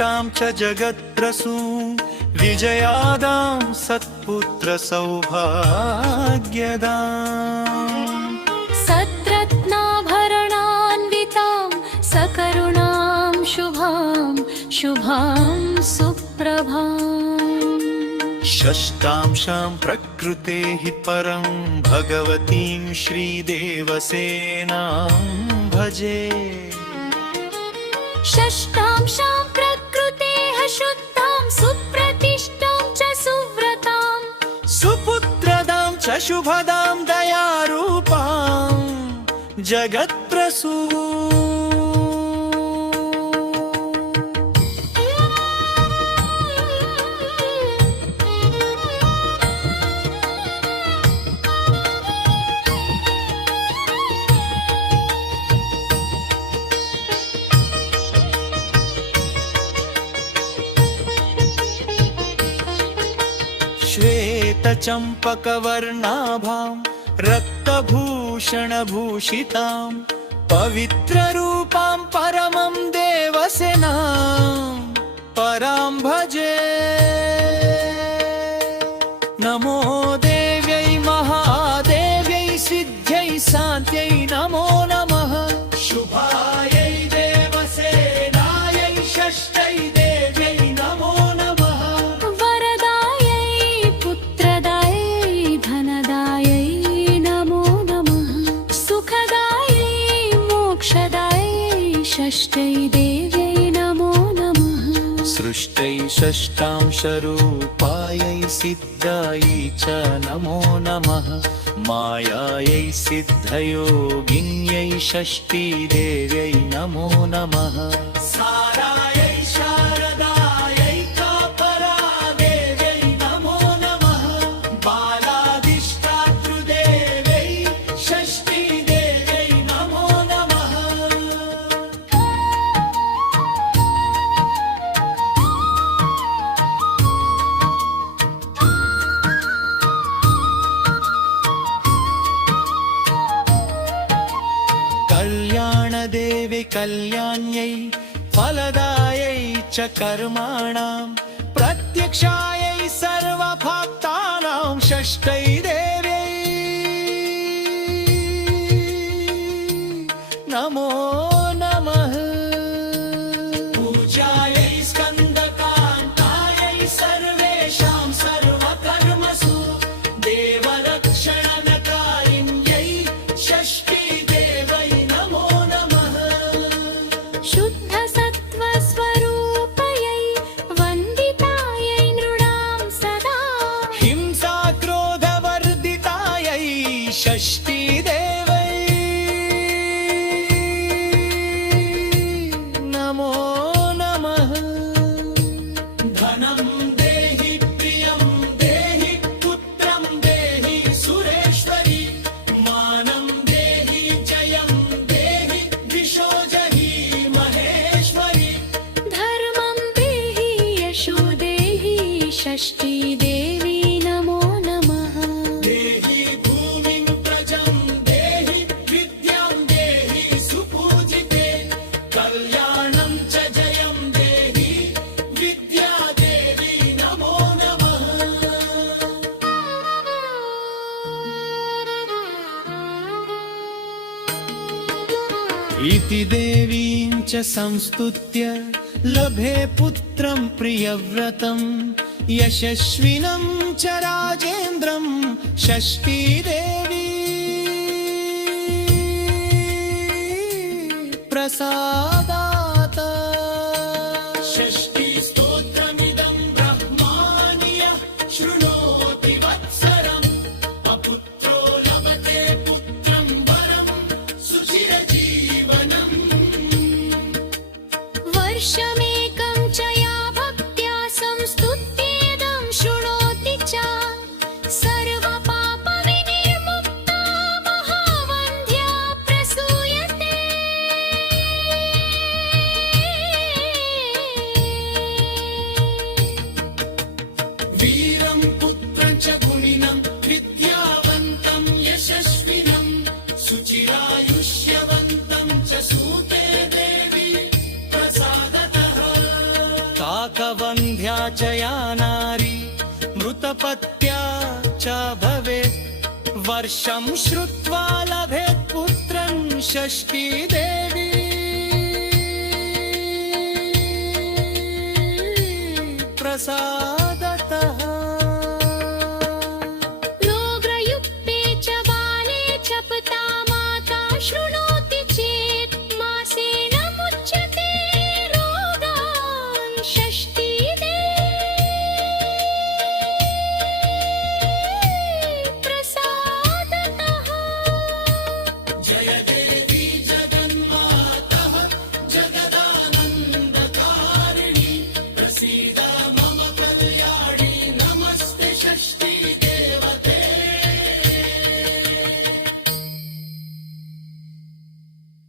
षष्टां च जगत्प्रसूं विजयादां सत्पुत्रसौभाग्यदाम् सद्रत्नाभरणान्वितां सकरुणां शुभां शुभां सुप्रभाम् षष्ठांशां प्रकृतेः परं भगवतीं श्रीदेवसेनां भजे षष्ठांशां प्रकृतेः शुद्धां सुप्रतिष्ठां च सुव्रतां सुपुत्रदां च शुभदां दयारूपां जगत्प्रसूं श्वेतचम्पकवर्णाभां रक्तभूषणभूषितां पवित्ररूपां परमं देवसेनां परां भजे नमो देव्यै महादेव्यै सिद्ध्यै शान्त्यै नमो नमः शुभायै देवसेनायै षष्ठै देव्यै नमो नमः वरदायै पुत्रदायै धनदायै नमो नमः सुखदायै मोक्षदायै षष्ठै देव्यै नमो नमः सृष्टै षष्ठांशरूपायै सिद्धायै च नमो नमः मायायै सिद्धयोगिन्यै षष्ठी देव्यै नमो नमः सारायै शारदायै कापरा देव्यै नमो नमः बालाधिष्ठातृदेव्यै षष्ठी देव्यै नमो नमः कल्याणदेवी कल्याण्यै फलदायै च कर्माणां प्रत्यक्षायै सर्वभक्तानां षष्ठै देव्यै नमो नमः पूजायै स्कन्दकान्तायै सर्वेषां सर्वकर्मसु देवरक्षणकारिण्यै षष्ठी देवै नमो नमः शुद्धसत्त्वस्वरूपयै वन्दितायै नृणां सदा हिंसाक्रोधवर्धितायै षष्ठी देवै नमो नमः धनं देहि प्रियं देहि पुत्रं देहि सुरेश्वरी मानं देहि जयं देहि दिशो जहि महेश्वरी धर्मं देहि यशो देहि षष्ठी देवी नमो नमः देहि भूमिं प्रजं देहि विद्यां देहि सुपूजिते कल्याणं च जयं देहि विद्या देवी नमो नमः इति देवीं च संस्तुत्य लभे पुत्रं प्रियव्रतं यशस्विनं च राजेन्द्रं षष्ठी देवी प्रसादात् षष्ठी स्तोत्रमिदं ब्रह्माणि यः शृणोति वत्सरम् अपुत्रो लभते पुत्रं वरं सुचिरजीवनम् वर्षमेकं च या भक्त्या संस्तुत्येदं शृणोति च सर्वपापविनिर्मुक्ता महावन्द्या प्रसूयते वीरं पुत्रं च गुणिनं विद्यावन्तं यशस्विनं सुचिरायुष्यवन्तं च सूते देवी प्रसादतः च या नारी मृतपत्या च भवेत् वर्षं श्रुत्वा लभेत् पुत्रं षष्ठी देवी प्रसाद